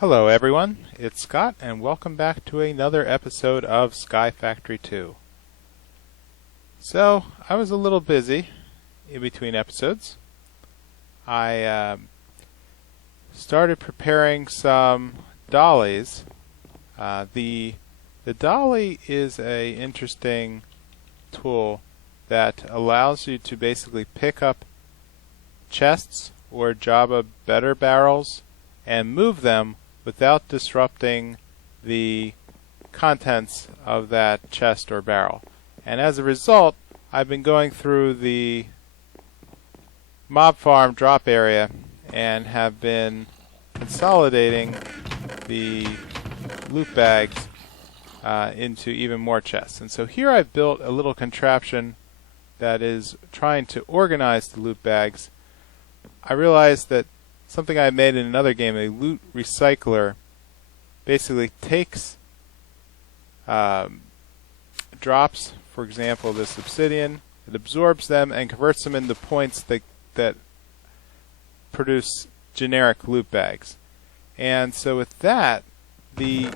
Hello everyone, it's Scott and welcome back to another episode of Sky Factory 2. So, I was a little busy in between episodes. I started preparing some dollies. The dolly is an interesting tool that allows you to basically pick up chests or Java better barrels and move them without disrupting the contents of that chest or barrel. And as a result, I've been going through the mob farm drop area and have been consolidating the loot bags into even more chests. And so here I've built a little contraption that is trying to organize the loot bags. I realized that something I made in another game, a loot recycler, basically takes drops, for example this obsidian, it absorbs them and converts them into points that produce generic loot bags. And so with that, the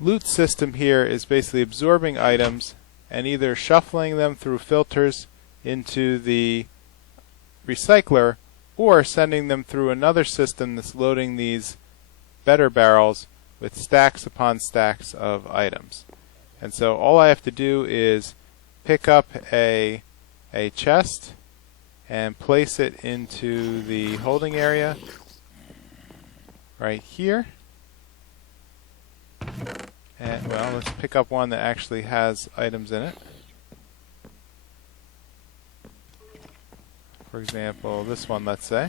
loot system here is basically absorbing items and either shuffling them through filters into the recycler or sending them through another system that's loading these better barrels with stacks upon stacks of items. And so all I have to do is pick up a chest and place it into the holding area right here. And well, let's pick up one that actually has items in it. For example, this one, let's say.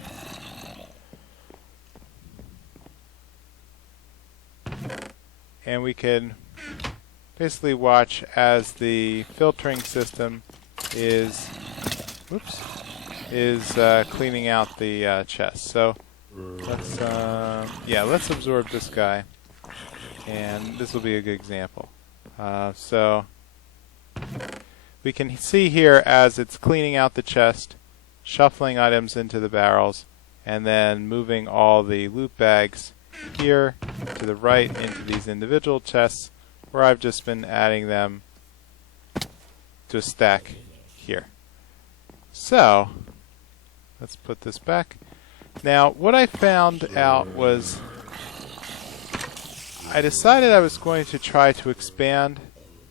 And we can basically watch as the filtering system is cleaning out the chest. So let's absorb this guy, and this will be a good example. So we can see here as it's cleaning out the chest, shuffling items into the barrels, and then moving all the loot bags here to the right into these individual chests, where I've just been adding them to a stack here. So let's put this back. Now what I found out was I decided I was going to try to expand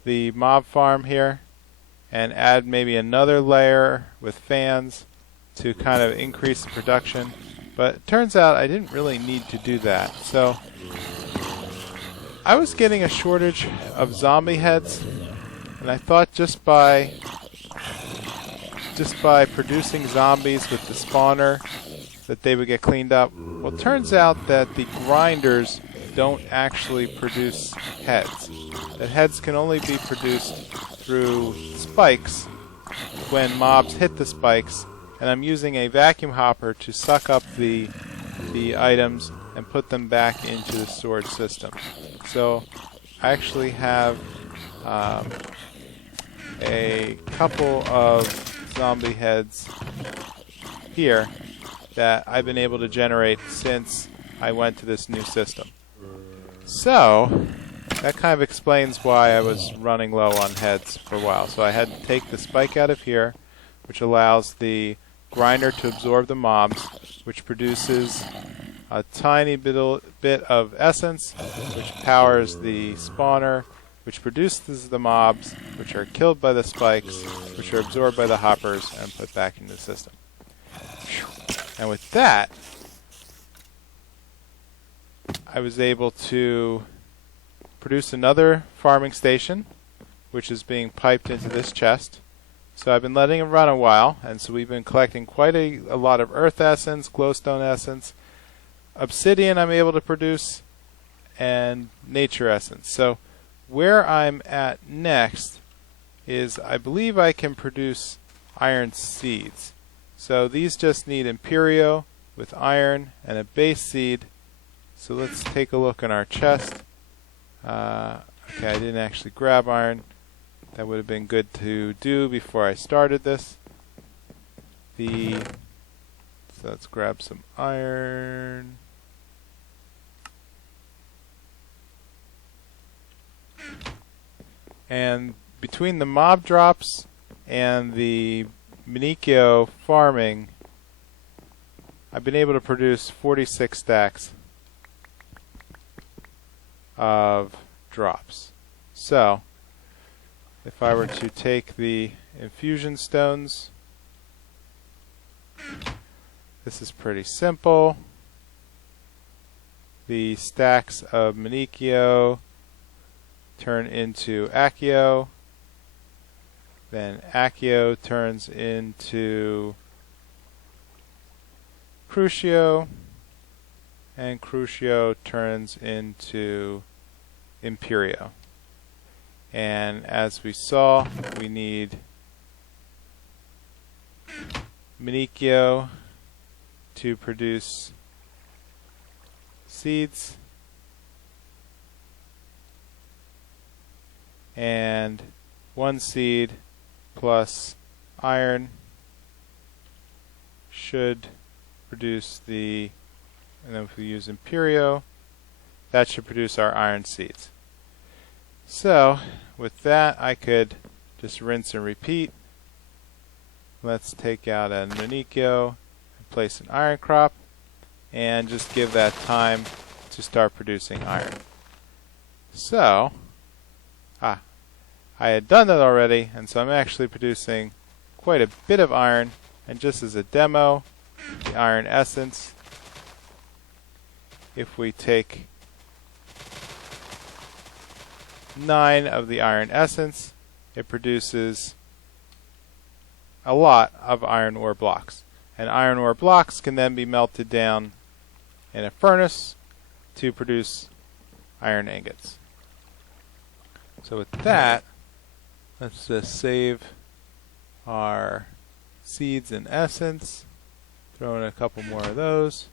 the mob farm here and add maybe another layer with fans to kind of increase the production, but it turns out I didn't really need to do that. So I was getting a shortage of zombie heads, and I thought just by producing zombies with the spawner that they would get cleaned up. Well, it turns out that the grinders don't actually produce heads. That heads can only be produced through spikes when mobs hit the spikes, and I'm using a vacuum hopper to suck up the items and put them back into the storage system. So I actually have a couple of zombie heads here that I've been able to generate since I went to this new system. So that kind of explains why I was running low on heads for a while. So I had to take the spike out of here, which allows the grinder to absorb the mobs, which produces a tiny bit of essence, which powers the spawner, which produces the mobs, which are killed by the spikes, which are absorbed by the hoppers and put back into the system. And with that, I was able to produce another farming station, which is being piped into this chest. So I've been letting it run a while, and so we've been collecting quite a lot of earth essence, glowstone essence, obsidian I'm able to produce, and nature essence. So where I'm at next is I believe I can produce iron seeds. So these just need Imperio with iron and a base seed. So let's take a look in our chest. Okay, I didn't actually grab iron. That would have been good to do before I started this. So let's grab some iron. And between the mob drops and the Manicchio farming, I've been able to produce 46 stacks of drops. So, if I were to take the infusion stones, this is pretty simple. The stacks of Manicchio turn into Accio, then Accio turns into Crucio, and Crucio turns into Imperio. And as we saw, we need Manicchio to produce seeds, and 1 seed plus iron should produce the, and then if we use Imperio, that should produce our iron seeds. So with that, I could just rinse and repeat. Let's take out a Manicchio and place an iron crop, and just give that time to start producing iron. So, I had done that already, and so I'm actually producing quite a bit of iron. And just as a demo, the iron essence, if we take 9 of the iron essence, it produces a lot of iron ore blocks. And iron ore blocks can then be melted down in a furnace to produce iron ingots. So with that, let's just save our seeds and essence, throw in a couple more of those,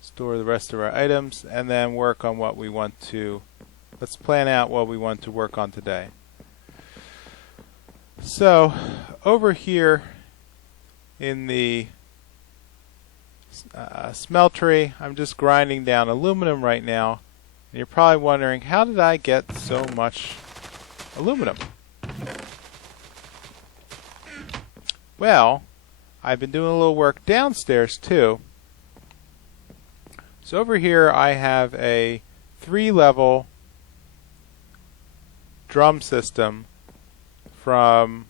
store the rest of our items, and then work on what we want to, let's plan out what we want to work on today. So over here in the Smeltery, I'm just grinding down aluminum right now, and you're probably wondering, how did I get so much aluminum? Well, I've been doing a little work downstairs too. So over here I have a 3-level drum system from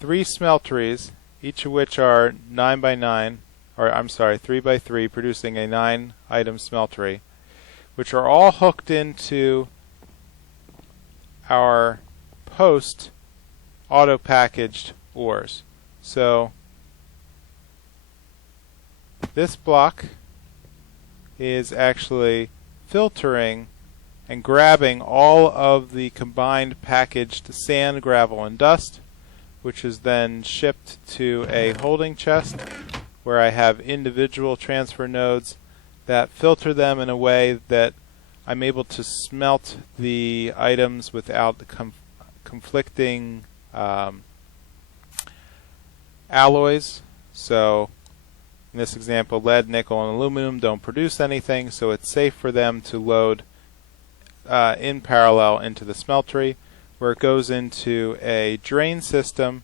3 smelteries, each of which are 9x9, or I'm sorry, 3x3, producing a 9-item smeltery, which are all hooked into our post auto-packaged ores. So this block is actually filtering and grabbing all of the combined packaged sand, gravel, and dust, which is then shipped to a holding chest where I have individual transfer nodes that filter them in a way that I'm able to smelt the items without conflicting alloys. So in this example, lead, nickel, and aluminum don't produce anything, so it's safe for them to load in parallel into the smeltery, where it goes into a drain system,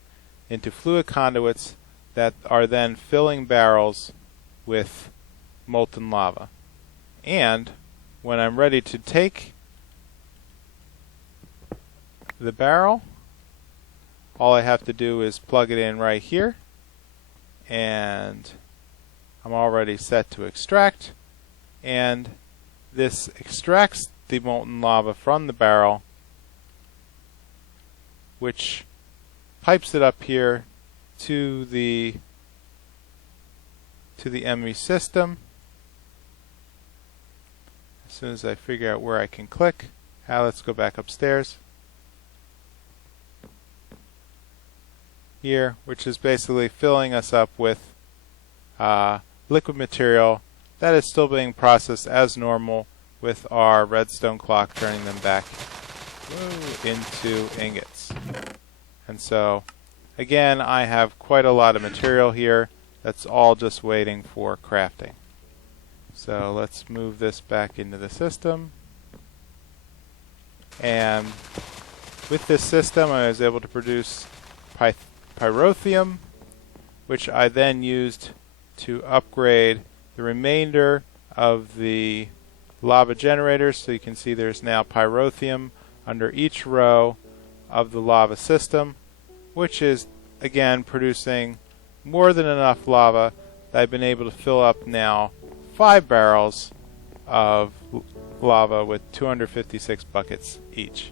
into fluid conduits that are then filling barrels with molten lava. And when I'm ready to take the barrel, all I have to do is plug it in right here, and I'm already set to extract, and this extracts the molten lava from the barrel, which pipes it up here to the ME system. As soon as I figure out where I can click, let's go back upstairs. Here, which is basically filling us up with liquid material that is still being processed as normal with our redstone clock, turning them back into ingots. And so again, I have quite a lot of material here that's all just waiting for crafting. So let's move this back into the system, and with this system, I was able to produce pyrotheum, which I then used to upgrade the remainder of the lava generators. So you can see there's now pyrotheum under each row of the lava system, which is again producing more than enough lava that I've been able to fill up now 5 barrels of lava with 256 buckets each.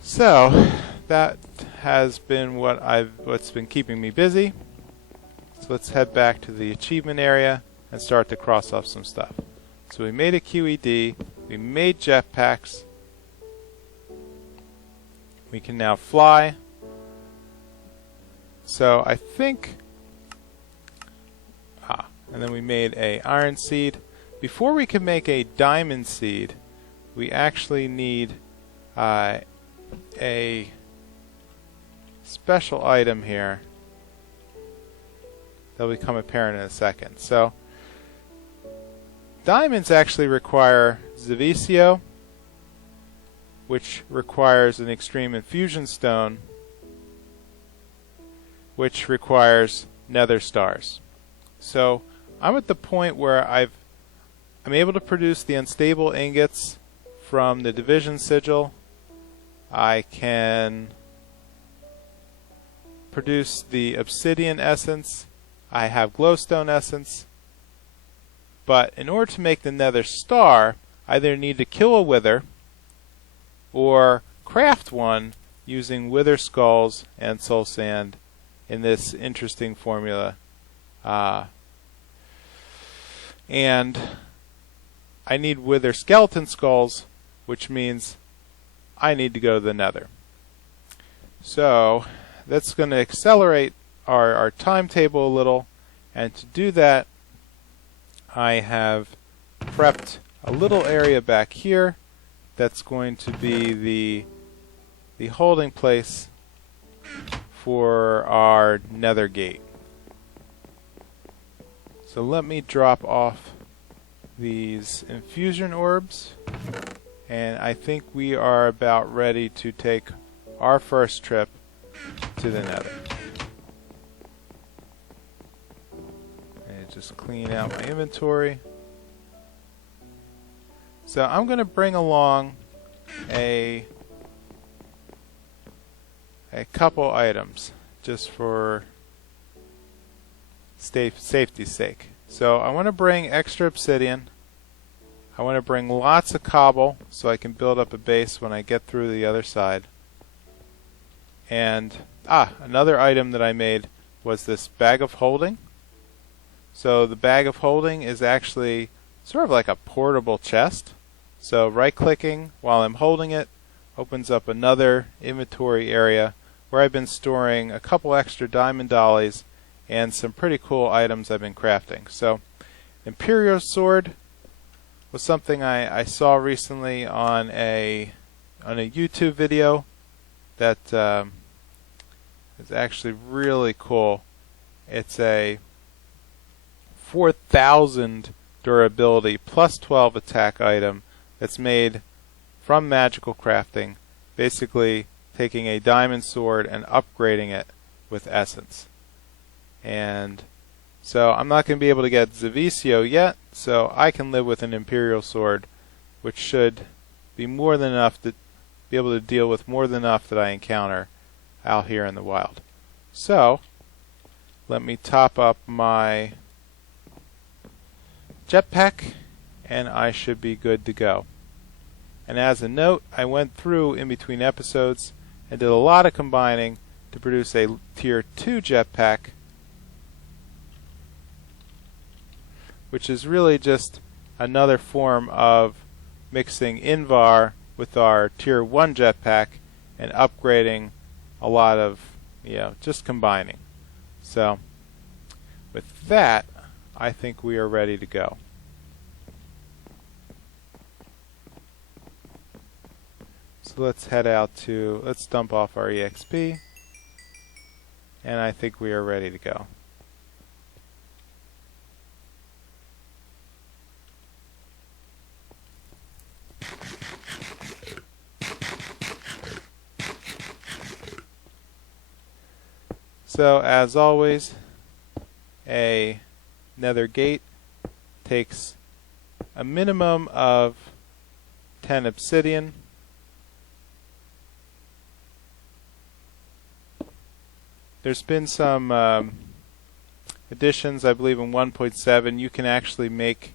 So that has been what's been keeping me busy. So let's head back to the achievement area and start to cross off some stuff. So we made a QED, we made jetpacks, we can now fly. So I think, and then we made a iron seed. Before we can make a diamond seed, we actually need a special item here that will become apparent in a second. So diamonds actually require Zavisio, which requires an extreme infusion stone, which requires nether stars. So I'm at the point where I'm able to produce the unstable ingots from the division sigil. I can produce the obsidian essence. I have glowstone essence. But in order to make the nether star, I either need to kill a wither or craft one using wither skulls and soul sand in this interesting formula. And I need wither skeleton skulls, which means I need to go to the nether. So that's going to accelerate our timetable a little, and to do that I have prepped a little area back here that's going to be the holding place for our nether gate. So let me drop off these infusion orbs, and I think we are about ready to take our first trip to the nether. And just clean out my inventory. So I'm going to bring along a couple items just for safety's sake. So I want to bring extra obsidian. I want to bring lots of cobble so I can build up a base when I get through the other side. And another item that I made was this bag of holding. So the bag of holding is actually sort of like a portable chest. So right-clicking while I'm holding it opens up another inventory area where I've been storing a couple extra diamond dollies and some pretty cool items I've been crafting. So Imperial Sword was something I saw recently on a YouTube video that is actually really cool. It's a 4,000 durability plus 12 attack item that's made from magical crafting, basically taking a diamond sword and upgrading it with essence. And so I'm not going to be able to get Zavisio yet, so I can live with an Imperial Sword, which should be more than enough to be able to deal with more than enough that I encounter out here in the wild. So let me top up my jetpack and I should be good to go. And as a note, I went through in between episodes and did a lot of combining to produce a tier 2 jetpack, which is really just another form of mixing Invar with our tier 1 jetpack and upgrading a lot of, just combining. So with that, I think we are ready to go. So let's head out let's dump off our EXP, and I think we are ready to go. So as always, a nether gate takes a minimum of 10 obsidian. There's been some additions, I believe in 1.7 you can actually make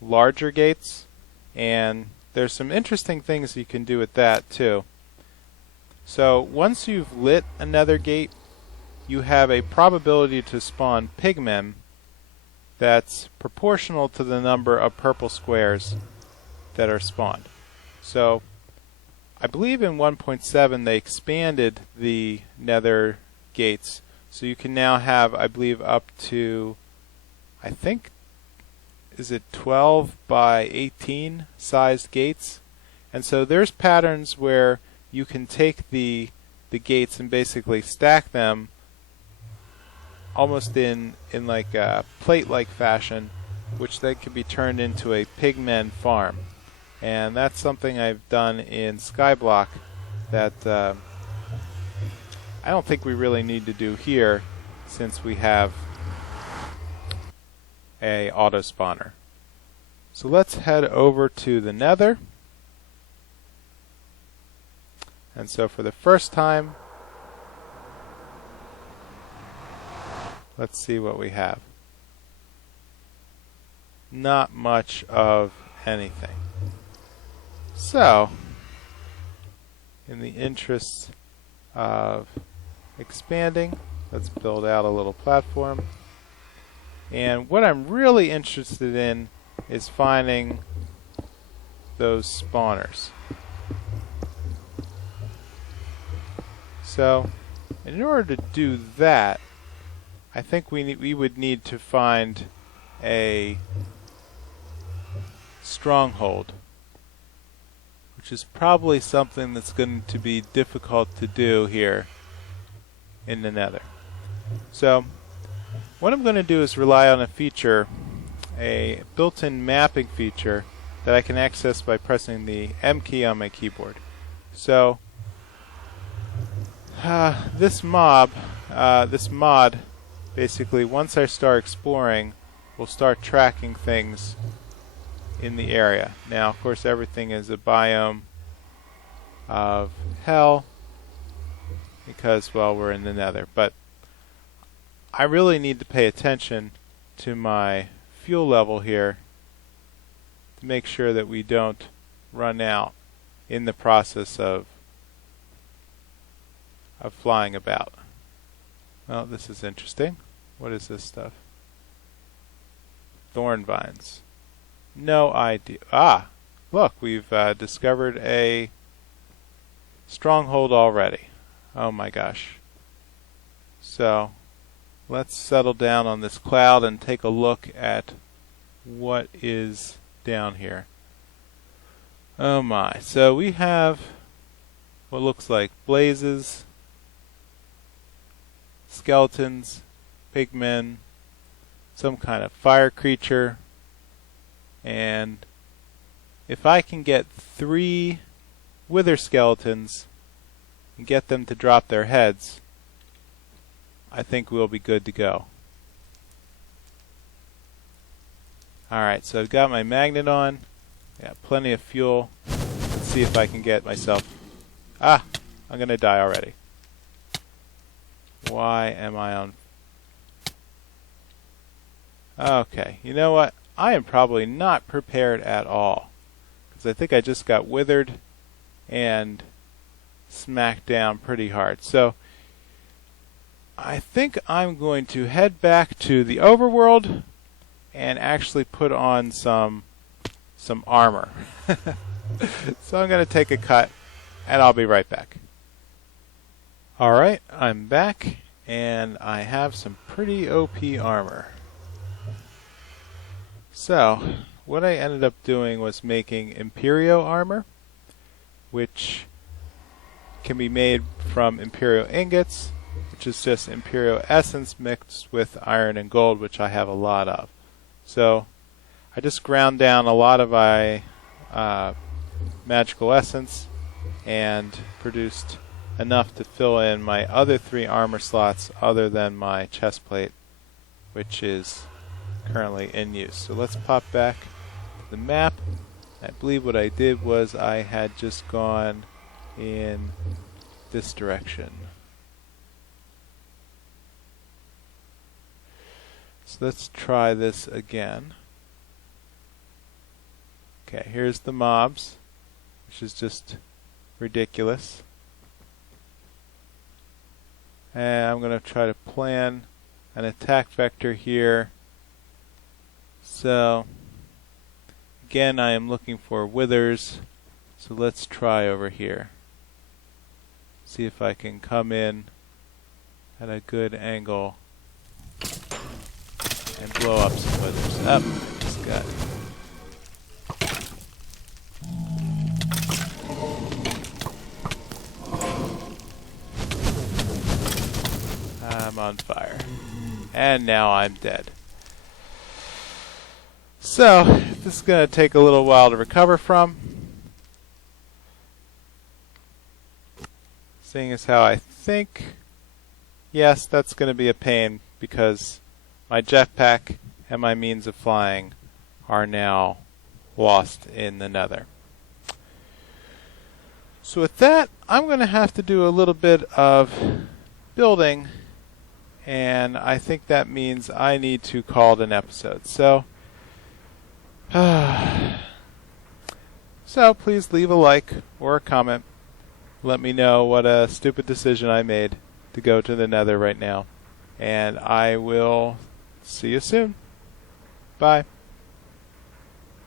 larger gates, and there's some interesting things you can do with that too. So once you've lit a nether gate, you have a probability to spawn pigmen that's proportional to the number of purple squares that are spawned. So I believe in 1.7 they expanded the nether gates, so you can now have, I believe, up to, I think, is it 12 by 18 sized gates? And so there's patterns where you can take the gates and basically stack them almost in like a plate-like fashion, which then can be turned into a pigmen farm. And that's something I've done in Skyblock that I don't think we really need to do here, since we have a auto spawner. So let's head over to the Nether. And so for the first time, let's see what we have. Not much of anything. So, in the interest of expanding, let's build out a little platform. And what I'm really interested in is finding those spawners. So, in order to do that, I think we would need to find a stronghold, which is probably something that's going to be difficult to do here in the Nether. So what I'm going to do is rely on a feature, a built-in mapping feature that I can access by pressing the M key on my keyboard. So this mod, basically, once I start exploring, will start tracking things in the area. Now, of course, everything is a biome of hell because, well, we're in the Nether. But I really need to pay attention to my fuel level here to make sure that we don't run out in the process of flying about. Well, this is interesting. What is this stuff? Thorn vines. No idea. Ah, look, we've discovered a stronghold already. Oh my gosh. So, let's settle down on this cloud and take a look at what is down here. Oh my. So we have what looks like blazes, skeletons, pigmen, some kind of fire creature, and if I can get 3 wither skeletons and get them to drop their heads, I think we'll be good to go. Alright, so I've got my magnet on, got plenty of fuel. Let's see if I can get myself... Ah! I'm gonna die already. Why am I on... Okay, you know what? I am probably not prepared at all, because I think I just got withered and smacked down pretty hard. So I think I'm going to head back to the overworld and actually put on some armor. So I'm going to take a cut and I'll be right back. Alright, I'm back and I have some pretty OP armor. So, what I ended up doing was making Imperio armor, which can be made from Imperio ingots, which is just Imperio essence mixed with iron and gold, which I have a lot of. So, I just ground down a lot of my magical essence and produced enough to fill in my other 3 armor slots other than my chest plate, which is currently in use. So let's pop back to the map. I believe what I did was I had just gone in this direction. So let's try this again. Okay, here's the mobs, which is just ridiculous. And I'm going to try to plan an attack vector here. So again, I am looking for withers. So let's try over here. See if I can come in at a good angle and blow up some withers. Up, just got it. I'm on fire. And now I'm dead. So, this is going to take a little while to recover from. Seeing as how I think, yes, that's going to be a pain because my jetpack and my means of flying are now lost in the Nether. So with that, I'm going to have to do a little bit of building, and I think that means I need to call it an episode. So please leave a like or a comment. Let me know what a stupid decision I made to go to the Nether right now. And I will see you soon. Bye.